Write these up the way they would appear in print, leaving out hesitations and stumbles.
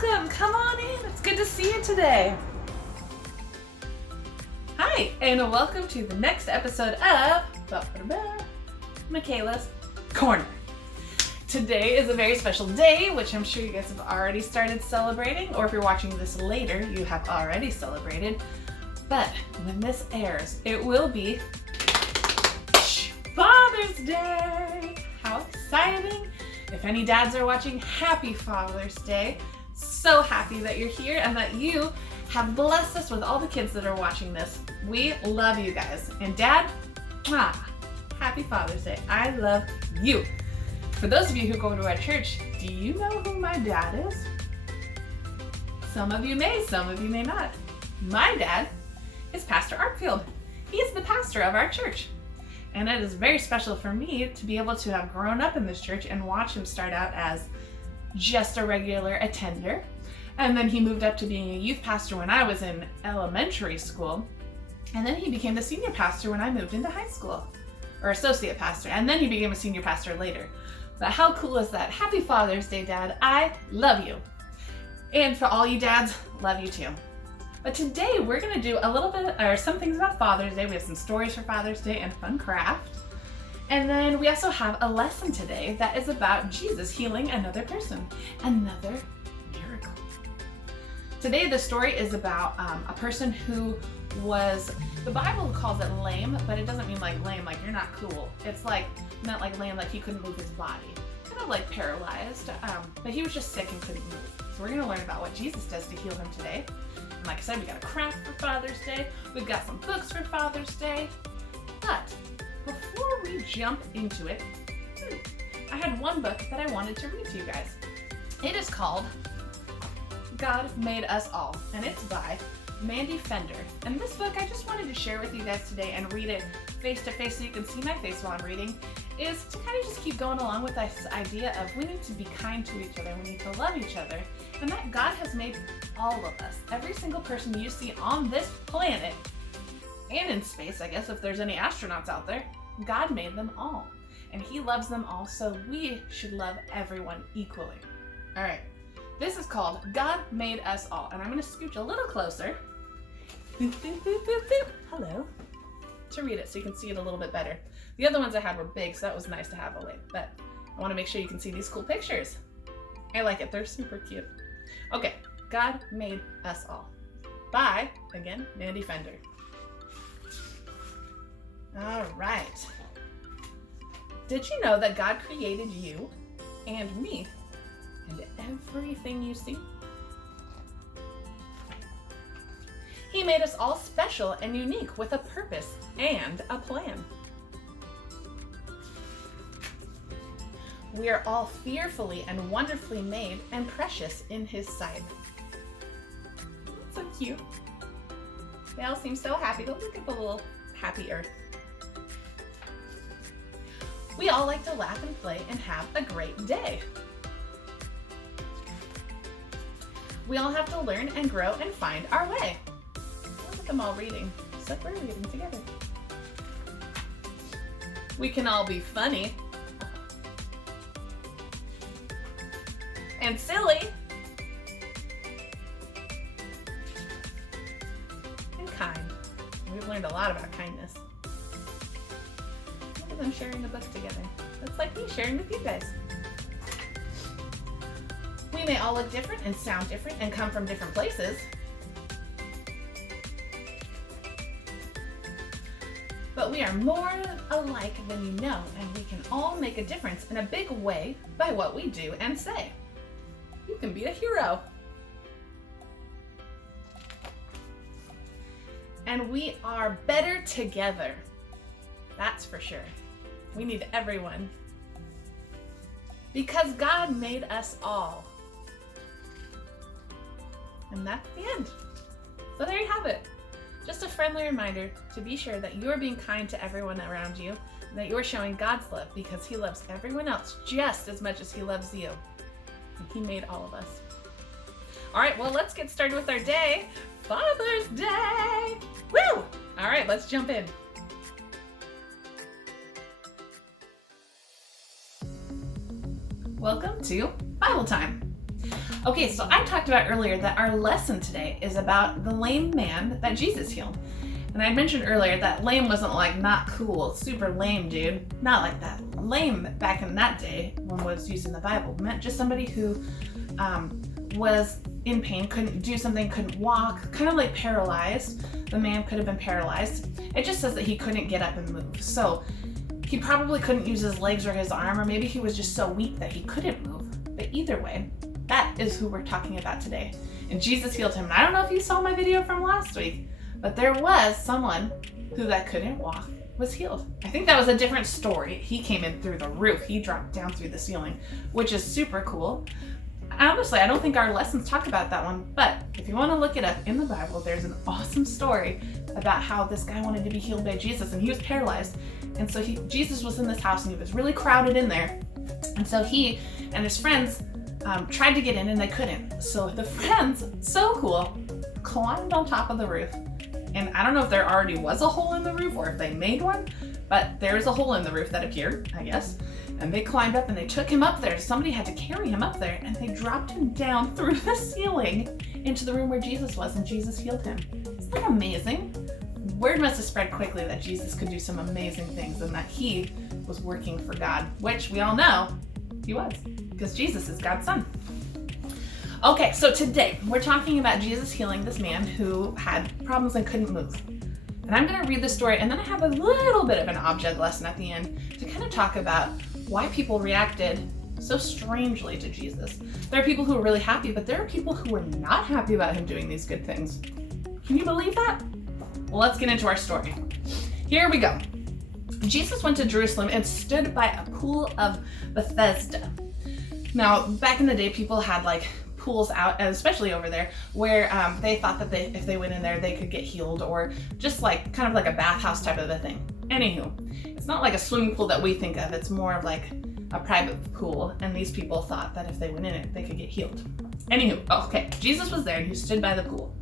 Welcome, come on in. It's good to see you today. Hi, and welcome to the next episode of Mykaela's Corner. Today is a very special day, which I'm sure you guys have already started celebrating, or if you're watching this later, you have already celebrated. But when this airs, it will be Father's Day. How exciting! If any dads are watching, happy Father's Day. So happy that you're here and that you have blessed us with all the kids that are watching this. We love you guys. And Dad, happy Father's Day. I love you. For those of you who go to our church, do you know who my dad is? Some of you may, some of you may not. My dad is Pastor Arkfield. He is the pastor of our church. And it is very special for me to be able to have grown up in this church and watch him start out as just a regular attender. And then he moved up to being a youth pastor when I was in elementary school. And then he became the senior pastor when I moved into high school, or associate pastor. And then he became a senior pastor later. But how cool is that? Happy Father's Day, Dad. I love you. And for all you dads, love you too. But today we're going to do a little bit, or some things about Father's Day. We have some stories for Father's Day and fun craft. And then we also have a lesson today that is about Jesus healing another person, another miracle. Today the story is about a person who was, the Bible calls it lame, but it doesn't mean like lame, like you're not cool. It's like, meant like lame, like he couldn't move his body. Kind of like paralyzed, but he was just sick and couldn't move. So we're going to learn about what Jesus does to heal him today. And like I said, we got a craft for Father's Day. We've got some books for Father's Day. But before we jump into it, I had one book that I wanted to read to you guys. It is called God Made Us All, and it's by Mandy Fender. And this book I just wanted to share with you guys today and read it face to face so you can see my face while I'm reading, is to kind of just keep going along with this idea of we need to be kind to each other, we need to love each other, and that God has made all of us. Every single person you see on this planet, and in space, I guess if there's any astronauts out there, God made them all. And He loves them all, so we should love everyone equally. All right, this is called God Made Us All, and I'm going to scooch a little closer. Boop, boop, boop, boop, boop. Hello. To read it so you can see it a little bit better. The other ones I had were big, so that was nice to have away, but I want to make sure you can see these cool pictures. I like it. They're super cute. Okay, God Made Us All by, again, Mandy Fender. All right. Did you know that God created you and me and everything you see? He made us all special and unique with a purpose and a plan. We are all fearfully and wonderfully made and precious in His sight. So cute. They all seem so happy. Don't look at the little happy earth. We all like to laugh and play and have a great day. We all have to learn and grow and find our way. Look at them all reading. It's like we're reading together. We can all be funny and silly and kind. We've learned a lot about kindness. Look at them sharing the book together. That's like me sharing with you guys. We may all look different and sound different and come from different places. But we are more alike than you know, and we can all make a difference in a big way by what we do and say. You can be a hero. And we are better together. That's for sure. We need everyone. Because God made us all. And that's the end. So there you have it. Just a friendly reminder to be sure that you're being kind to everyone around you, and that you're showing God's love because He loves everyone else just as much as He loves you. And He made all of us. All right, well, let's get started with our day. Father's Day! Woo! All right, let's jump in. Welcome to Bible time. Okay, so I talked about earlier that our lesson today is about the lame man that Jesus healed. And I mentioned earlier that lame wasn't like not cool, super lame dude, not like that. Lame back in that day, when it was used in the Bible, meant just somebody who was in pain, couldn't do something, couldn't walk, kind of like paralyzed. The man could have been paralyzed. It just says that he couldn't get up and move. So he probably couldn't use his legs or his arm, or maybe he was just so weak that he couldn't move. But either way, that is who we're talking about today. And Jesus healed him. And I don't know if you saw my video from last week, but there was someone who that couldn't walk was healed. I think that was a different story. He came in through the roof. He dropped down through the ceiling, which is super cool. Honestly, I don't think our lessons talk about that one, but if you want to look it up in the Bible, there's an awesome story about how this guy wanted to be healed by Jesus, and he was paralyzed. And so Jesus was in this house, and he was really crowded in there. And so he and his friends tried to get in, and they couldn't. So the friends, so cool, climbed on top of the roof. And I don't know if there already was a hole in the roof or if they made one, but there's a hole in the roof that appeared, I guess. And they climbed up and they took him up there. Somebody had to carry him up there, and they dropped him down through the ceiling into the room where Jesus was, and Jesus healed him. Isn't that amazing? Word must have spread quickly that Jesus could do some amazing things and that he was working for God, which we all know he was, because Jesus is God's son. Okay, so today we're talking about Jesus healing this man who had problems and couldn't move. And I'm going to read the story, and then I have a little bit of an object lesson at the end to kind of talk about why people reacted so strangely to Jesus. There are people who are really happy, but there are people who are not happy about him doing these good things. Can you believe that? Well, let's get into our story. Here we go. Jesus went to Jerusalem and stood by a pool of Bethesda. Now, back in the day, people had like pools out, especially over there, where they thought that if they went in there, they could get healed, or just like kind of like a bathhouse type of a thing. Anywho, it's not like a swimming pool that we think of. It's more of like a private pool, and these people thought that if they went in it, they could get healed. Anywho, okay, Jesus was there and he stood by the pool.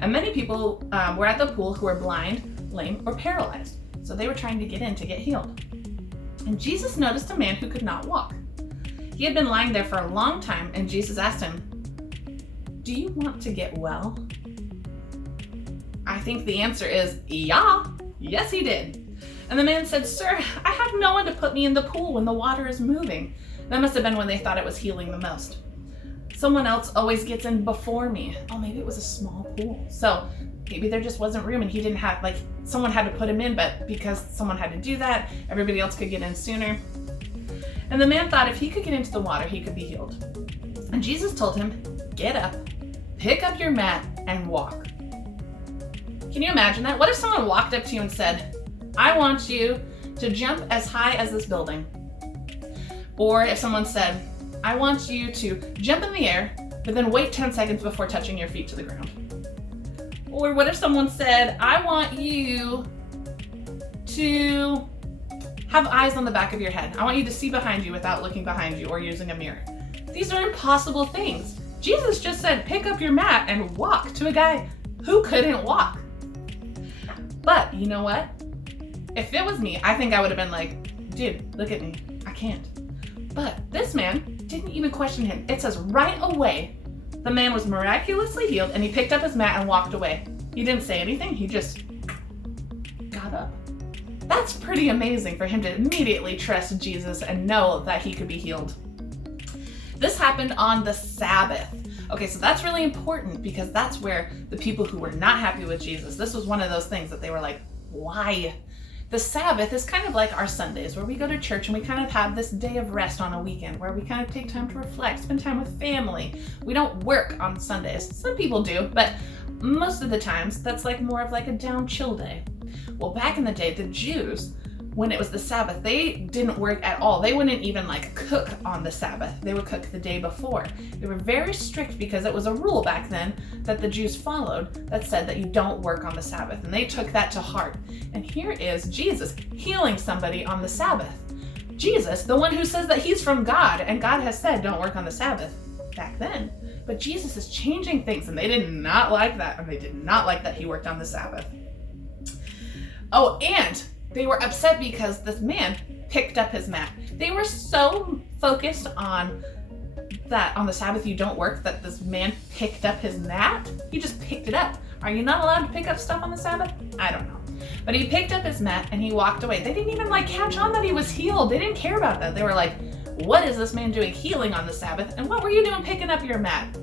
And many people were at the pool who were blind, lame, or paralyzed. So they were trying to get in to get healed. And Jesus noticed a man who could not walk. He had been lying there for a long time, and Jesus asked him, "Do you want to get well?" I think the answer is yeah. Yes, he did. And the man said, "Sir, I have no one to put me in the pool when the water is moving." That must have been when they thought it was healing the most. "Someone else always gets in before me." Oh, maybe it was a small pool. So maybe there just wasn't room, and he didn't have, like, someone had to put him in, but because someone had to do that, everybody else could get in sooner. And the man thought if he could get into the water, he could be healed. And Jesus told him, "Get up, pick up your mat, and walk." Can you imagine that? What if someone walked up to you and said, "I want you to jump as high as this building"? Or if someone said, "I want you to jump in the air, but then wait 10 seconds before touching your feet to the ground"? Or what if someone said, "I want you to have eyes on the back of your head. I want you to see behind you without looking behind you or using a mirror"? These are impossible things. Jesus just said, pick up your mat and walk to a guy who couldn't walk. But you know what? If it was me, I think I would have been like, "Dude, look at me. I can't." But this man didn't even question him. It says right away, the man was miraculously healed, and he picked up his mat and walked away. He didn't say anything. He just got up. That's pretty amazing for him to immediately trust Jesus and know that he could be healed. This happened on the Sabbath. Okay, so that's really important because that's where the people who were not happy with Jesus, this was one of those things that they were like, why? The Sabbath is kind of like our Sundays, where we go to church and we kind of have this day of rest on a weekend where we kind of take time to reflect, spend time with family. We don't work on Sundays. Some people do, but most of the times that's like more of like a down chill day. Well, back in the day, the Jews, when it was the Sabbath, they didn't work at all. They wouldn't even like cook on the Sabbath. They would cook the day before. They were very strict because it was a rule back then that the Jews followed that said that you don't work on the Sabbath, and they took that to heart. And here is Jesus healing somebody on the Sabbath. Jesus, the one who says that he's from God, and God has said don't work on the Sabbath back then. But Jesus is changing things, and they did not like that, and they did not like that he worked on the Sabbath. Oh, and they were upset because this man picked up his mat. They were so focused on that on the Sabbath you don't work, that this man picked up his mat? He just picked it up. Are you not allowed to pick up stuff on the Sabbath? I don't know. But he picked up his mat and he walked away. They didn't even catch on that he was healed. They didn't care about that. They were like, what is this man doing healing on the Sabbath? And what were you doing picking up your mat?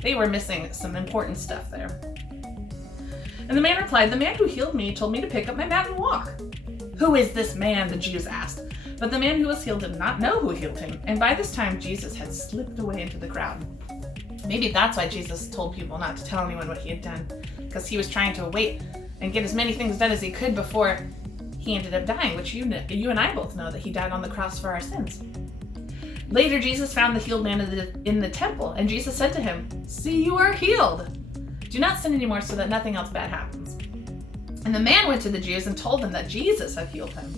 They were missing some important stuff there. And the man replied, the man who healed me told me to pick up my mat and walk. Who is this man? The Jews asked. But the man who was healed did not know who healed him. And by this time, Jesus had slipped away into the crowd. Maybe that's why Jesus told people not to tell anyone what he had done, because he was trying to wait and get as many things done as he could before he ended up dying, which you and I both know that he died on the cross for our sins. Later, Jesus found the healed man in the temple, and Jesus said to him, see, you are healed. Do not sin anymore so that nothing else bad happens. And the man went to the Jews and told them that Jesus had healed him.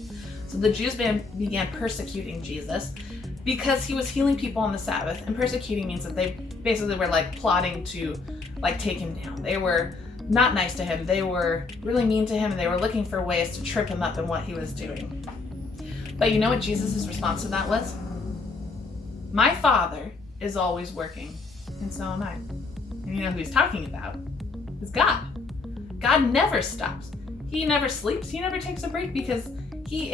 So the Jews began persecuting Jesus because he was healing people on the Sabbath, and persecuting means that they basically were plotting to take him down. They were not nice to him. They were really mean to him, and they were looking for ways to trip him up in what he was doing. But you know what Jesus' response to that was? My Father is always working, and so am I. And you know who he's talking about? It's God. God never stops. He never sleeps. He never takes a break because he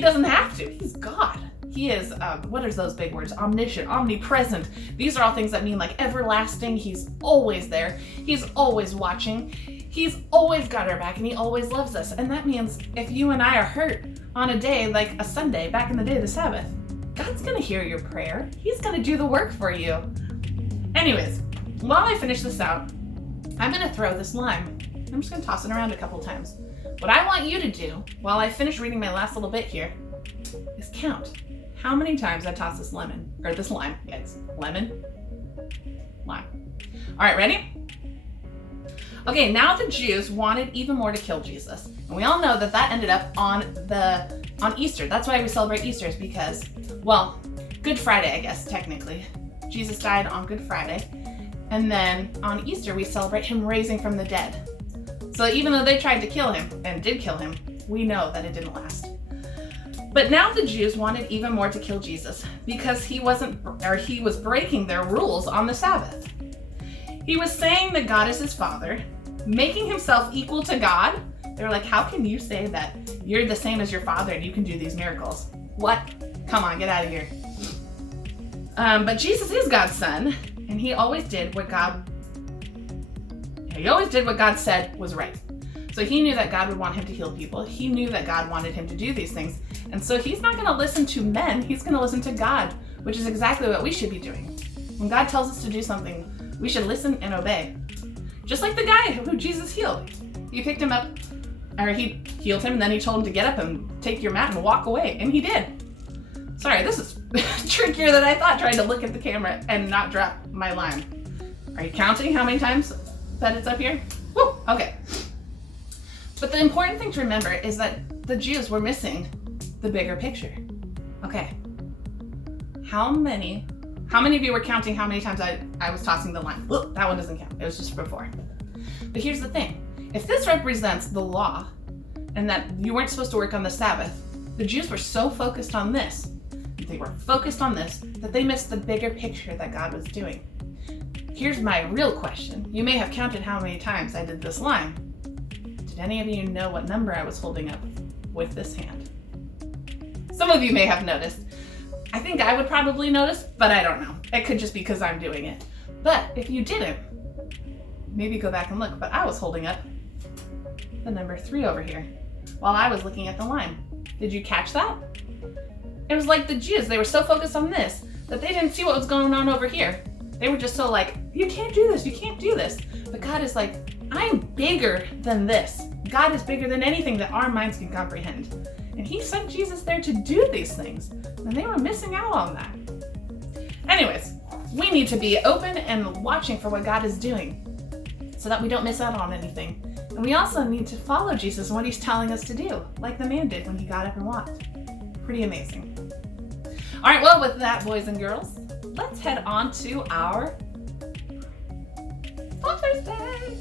doesn't have to. He's God. He is, what are those big words? Omniscient, omnipresent. These are all things that mean everlasting. He's always there. He's always watching. He's always got our back, and he always loves us. And that means if you and I are hurt on a day like a Sunday, back in the day of the Sabbath, God's gonna hear your prayer. He's gonna do the work for you. Anyways, while I finish this out, I'm gonna throw this lime. I'm just gonna toss it around a couple times. What I want you to do, while I finish reading my last little bit here, is count how many times I toss this lime. Yeah, it's lemon, lime. All right, ready? Okay, now the Jews wanted even more to kill Jesus. And we all know that ended up on Easter. That's why we celebrate Easter, is because, well, Good Friday, I guess, technically. Jesus died on Good Friday. And then on Easter, we celebrate him raising from the dead. So even though they tried to kill him, and did kill him, we know that it didn't last. But now the Jews wanted even more to kill Jesus because he was breaking their rules on the Sabbath. He was saying that God is his father, making himself equal to God. They were like, how can you say that you're the same as your father and you can do these miracles? What? Come on, get out of here. But Jesus is God's son, and he always did what God said was right. So he knew that God would want him to heal people. He knew that God wanted him to do these things. And so he's not going to listen to men. He's going to listen to God, which is exactly what we should be doing. When God tells us to do something, we should listen and obey. Just like the guy who Jesus healed. He picked him up, or he healed him, and then he told him to get up and take your mat and walk away. And he did. Sorry, this is trickier than I thought, trying to look at the camera and not drop my lime. Are you counting how many times that it's up here? Woo, okay. But the important thing to remember is that the Jews were missing the bigger picture. Okay. How many of you were counting how many times I was tossing the line? Well, that one doesn't count. It was just before. But here's the thing. If this represents the law and that you weren't supposed to work on the Sabbath, the Jews were so focused on this, that they missed the bigger picture that God was doing. Here's my real question. You may have counted how many times I did this line. Did any of you know what number I was holding up with this hand? Some of you may have noticed. I think I would probably notice, but I don't know. It could just be because I'm doing it. But if you didn't, maybe go back and look. But I was holding up the number 3 over here while I was looking at the line. Did you catch that? It was like the Jews. They were so focused on this that they didn't see what was going on over here. They were just so like, you can't do this, you can't do this. But God is like, I'm bigger than this. God is bigger than anything that our minds can comprehend. And he sent Jesus there to do these things. And they were missing out on that. Anyways, we need to be open and watching for what God is doing so that we don't miss out on anything. And we also need to follow Jesus and what he's telling us to do, like the man did when he got up and walked. Pretty amazing. All right, well, with that, boys and girls, let's head on to our Father's Day.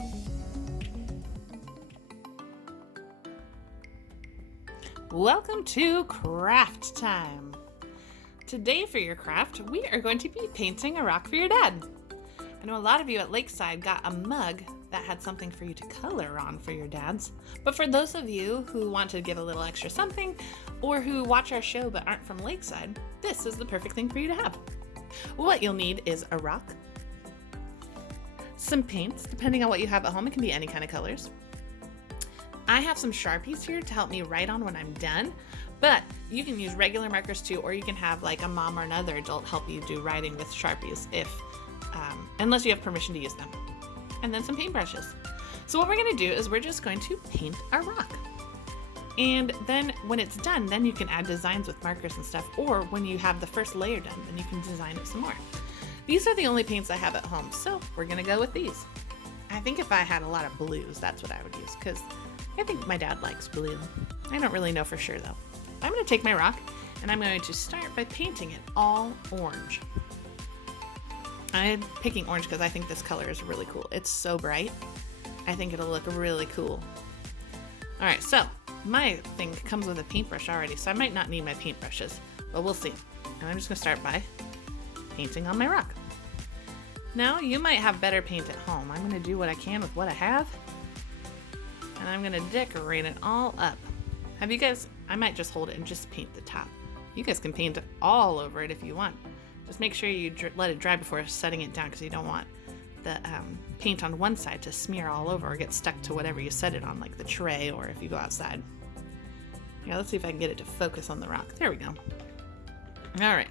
Welcome to craft time. Today for your craft, we are going to be painting a rock for your dad. I know a lot of you at Lakeside got a mug that had something for you to color on for your dads, but for those of you who want to give a little extra something, or who watch our show but aren't from Lakeside, this is the perfect thing for you to have. What you'll need is a rock, some paints, depending on what you have at home, it can be any kind of colors. I have some Sharpies here to help me write on when I'm done, but you can use regular markers too, or you can have like a mom or another adult help you do writing with Sharpies unless you have permission to use them. And then some paintbrushes. So what we're gonna do is we're just going to paint our rock. And then when it's done, then you can add designs with markers and stuff, or when you have the first layer done, then you can design it some more. These are the only paints I have at home, so we're gonna go with these. I think if I had a lot of blues, that's what I would use, because I think my dad likes blue. I don't really know for sure though. I'm gonna take my rock and I'm going to start by painting it all orange. I'm picking orange because I think this color is really cool. It's so bright. I think it'll look really cool. All right, so my thing comes with a paintbrush already, so I might not need my paintbrushes, but we'll see. And I'm just gonna start by painting on my rock. Now, you might have better paint at home. I'm gonna do what I can with what I have, and I'm gonna decorate it all up. Have you guys, I might just hold it and just paint the top. You guys can paint all over it if you want. Just make sure you let it dry before setting it down, because you don't want the paint on one side to smear all over or get stuck to whatever you set it on, like the tray or if you go outside. Yeah, let's see if I can get it to focus on the rock. There we go. All right.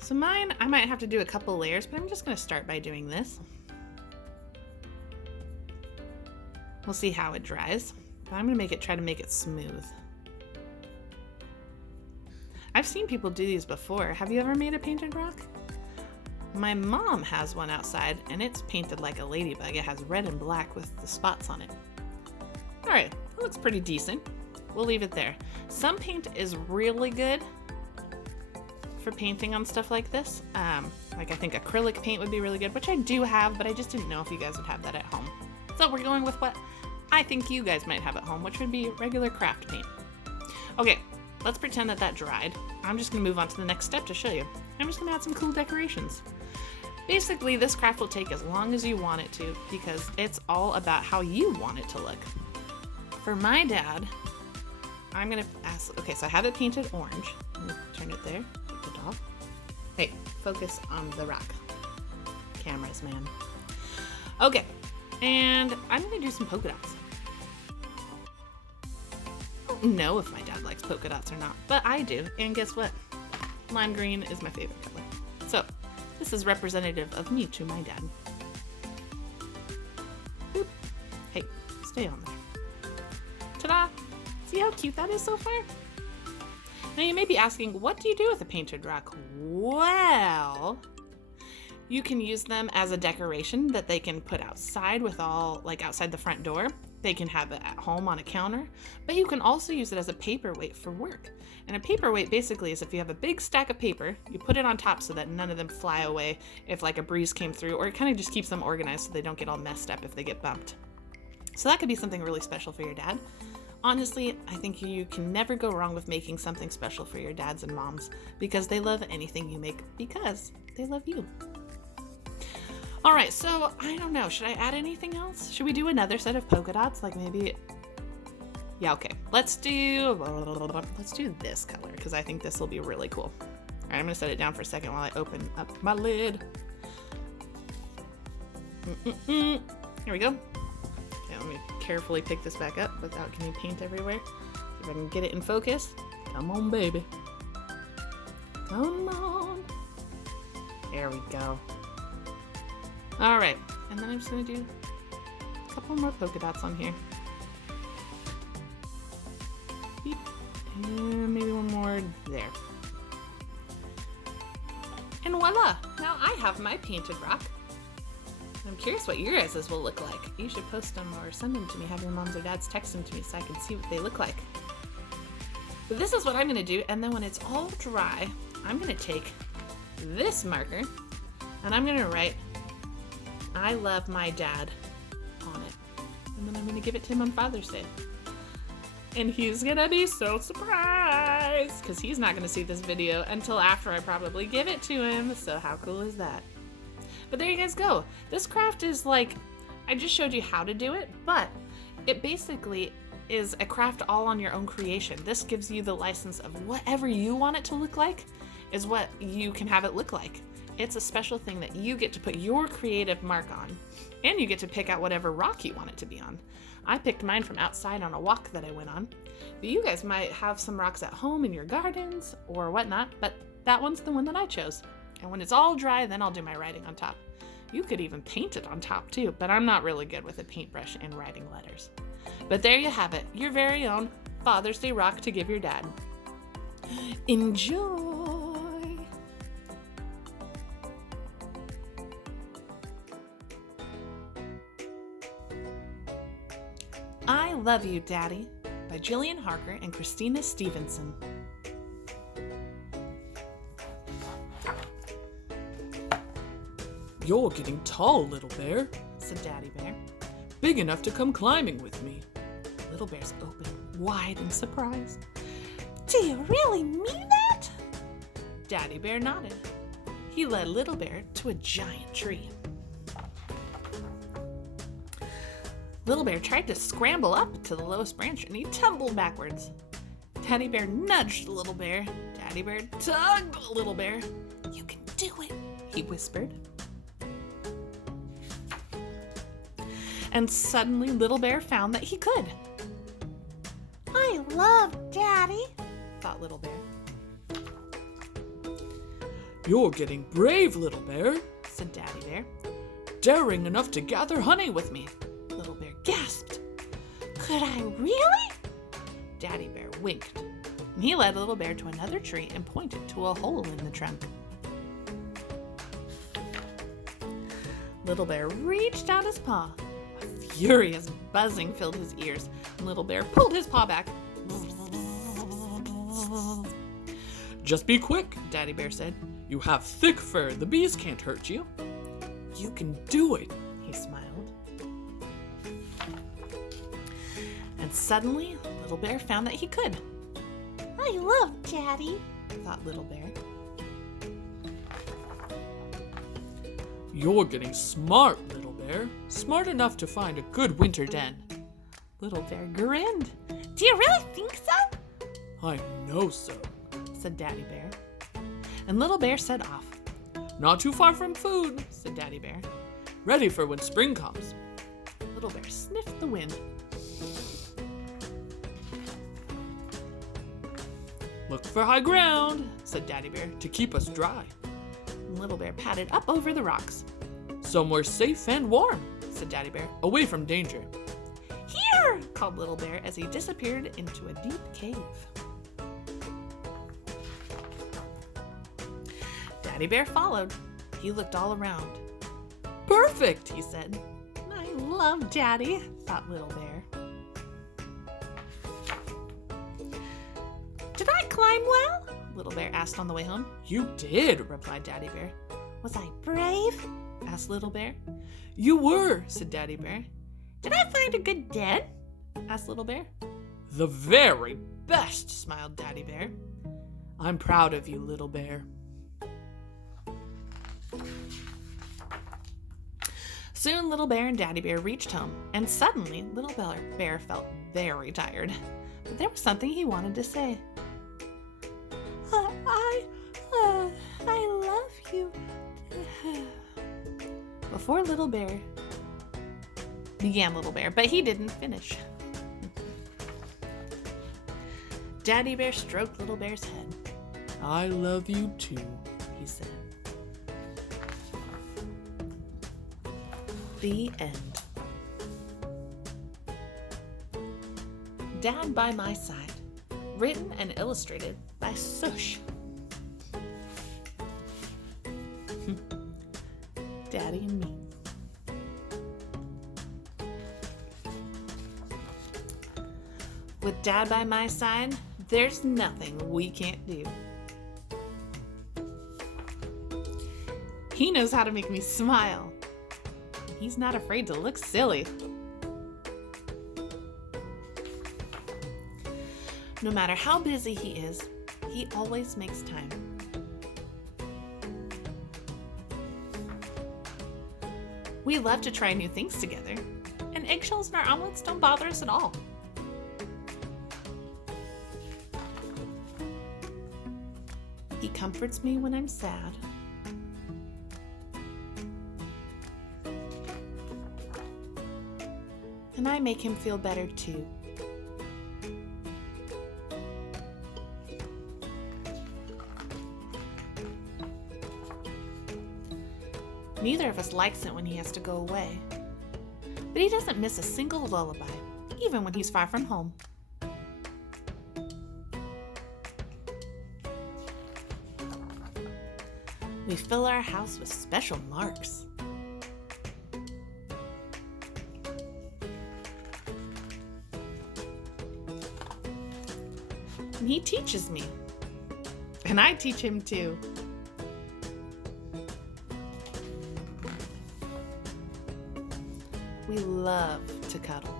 So mine, I might have to do a couple layers, but I'm just gonna start by doing this. We'll see how it dries, but I'm gonna try to make it smooth. I've seen people do these before. Have you ever made a painted rock? My mom has one outside, and it's painted like a ladybug. It has red and black with the spots on it. All right, it looks pretty decent. We'll leave it there. Some paint is really good for painting on stuff like this. Like I think acrylic paint would be really good, which I do have, but I just didn't know if you guys would have that at home. So we're going with what I think you guys might have at home, which would be regular craft paint. Okay, let's pretend that that dried. I'm just gonna move on to the next step to show you. I'm just gonna add some cool decorations. Basically, this craft will take as long as you want it to, because it's all about how you want it to look. For my dad, I'm gonna ask, okay, so I have it painted orange. Let me turn it there, take it off. Hey, focus on the rock. Cameras, man. Okay, and I'm gonna do some polka dots. I don't know if my dad likes polka dots or not, but I do, and guess what? Lime green is my favorite color. So, this is representative of me to my dad. Boop. Hey, stay on there. Ta-da! See how cute that is so far? Now you may be asking, what do you do with a painted rock? Well, you can use them as a decoration that they can put outside outside the front door. They can have it at home on a counter, but you can also use it as a paperweight for work. And a paperweight basically is if you have a big stack of paper, you put it on top so that none of them fly away if like a breeze came through, or it kind of just keeps them organized so they don't get all messed up if they get bumped. So that could be something really special for your dad. Honestly, I think you can never go wrong with making something special for your dads and moms, because they love anything you make because they love you. All right, so I don't know, should I add anything else? Should we do another set of polka dots? Like maybe, yeah, okay. Let's do this color, because I think this will be really cool. All right, I'm gonna set it down for a second while I open up my lid. Here we go. Okay, let me carefully pick this back up without getting paint everywhere. See if I can get it in focus. Come on, baby. Come on. There we go. All right, and then I'm just gonna do a couple more polka dots on here. Beep. And maybe one more there. And voila, now I have my painted rock. I'm curious what your guys's will look like. You should post them or send them to me. Have your moms or dads text them to me so I can see what they look like. But this is what I'm gonna do, and then when it's all dry, I'm gonna take this marker and I'm gonna write "I love my dad" on it. And then I'm gonna give it to him on Father's Day. And he's gonna be so surprised. surprise! Because he's not going to see this video until after I probably give it to him. So how cool is that? But there you guys go. This craft is like, I just showed you how to do it, but it basically is a craft all on your own creation. This gives you the license of whatever you want it to look like is what you can have it look like. It's a special thing that you get to put your creative mark on, and you get to pick out whatever rock you want it to be on. I picked mine from outside on a walk that I went on, but you guys might have some rocks at home in your gardens or whatnot, but that one's the one that I chose. And when it's all dry, then I'll do my writing on top. You could even paint it on top too, but I'm not really good with a paintbrush and writing letters. But there you have it, your very own Father's Day rock to give your dad. Enjoy! I Love You, Daddy by Jillian Harker and Kristina Stephenson. You're getting tall, Little Bear, said Daddy Bear. big enough to come climbing with me. Little Bear's open wide in surprise. Do you really mean that? Daddy Bear nodded. He led Little Bear to a giant tree. Little Bear tried to scramble up to the lowest branch and he tumbled backwards. Daddy Bear nudged Little Bear. Daddy Bear tugged Little Bear. You can do it, he whispered. And suddenly Little Bear found that he could. I love Daddy, thought Little Bear. You're getting brave, Little Bear, Said Daddy Bear. daring enough to gather honey with me. Little Bear gasped. Could I really? Daddy Bear winked. And he led Little Bear to another tree and pointed to a hole in the trunk. Little Bear reached out his paw. A furious buzzing filled his ears, and Little Bear pulled his paw back. Just be quick, Daddy Bear said. You have thick fur, the bees can't hurt you. You can do it, He smiled. And suddenly, Little Bear found that he could. I love Daddy, thought Little Bear. You're getting smart, Little Bear, smart enough to find a good winter den. Little Bear grinned. Do you really think so? I know so. Said Daddy Bear. And Little Bear set off. Not too far from food, Said Daddy Bear. ready for when spring comes. Little Bear sniffed the wind. Look for high ground, said Daddy Bear, to keep us dry. And Little Bear padded up over the rocks. Somewhere safe and warm, said Daddy Bear, away from danger. Here! Called Little Bear as he disappeared into a deep cave. Daddy Bear followed. He looked all around. Perfect, he said. I love Daddy, thought Little Bear. Did I climb well? Little Bear asked on the way home. You did, Replied Daddy Bear. Was I brave? Asked Little Bear. You were, said Daddy Bear. Did I find a good den? Asked Little Bear. The very best, smiled Daddy Bear. I'm proud of you, Little Bear. Soon Little Bear and Daddy Bear reached home, and suddenly Little Bear felt very tired. But there was something he wanted to say. I love you. Before Little Bear began Little Bear, but he didn't finish. Daddy Bear stroked Little Bear's head. I love you too, He said. The end. Dad by My Side. Written and illustrated by Soosh. Daddy and me. With Dad by my side, there's nothing we can't do. He knows how to make me smile. He's not afraid to look silly. No matter how busy he is, he always makes time. We love to try new things together, and eggshells in our omelets don't bother us at all. He comforts me when I'm sad. And I make him feel better too. Neither of us likes it when he has to go away, but he doesn't miss a single lullaby, even when he's far from home. We fill our house with special marks. And he teaches me, and I teach him too. We love to cuddle.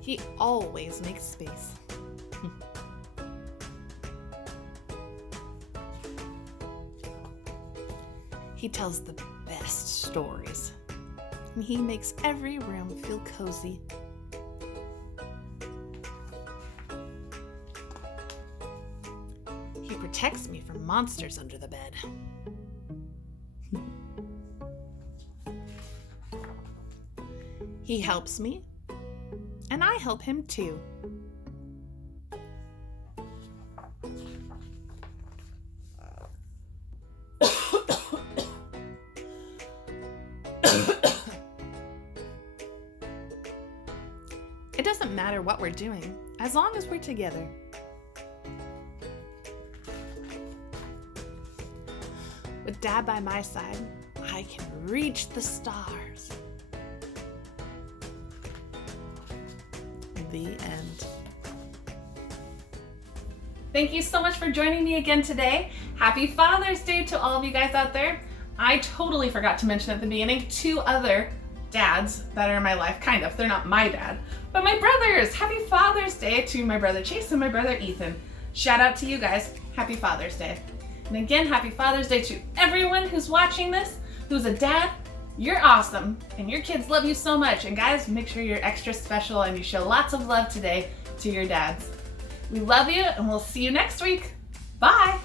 He always makes space. He tells the best stories, and he makes every room feel cozy. He protects me from monsters under the bed. He helps me, and I help him too. It doesn't matter what we're doing, as long as we're together. With Dad by my side, I can reach the stars. The end. Thank you so much for joining me again today. Happy Father's Day to all of you guys out there. I totally forgot to mention at the beginning 2 other dads that are in my life, kind of. They're not my dad, but my brothers. Happy Father's Day to my brother Chase and my brother Ethan. Shout out to you guys. Happy Father's Day. And again, happy Father's Day to everyone who's watching this, who's a dad. You're awesome, and your kids love you so much. And guys, make sure you're extra special and you show lots of love today to your dads. We love you, and we'll see you next week. Bye.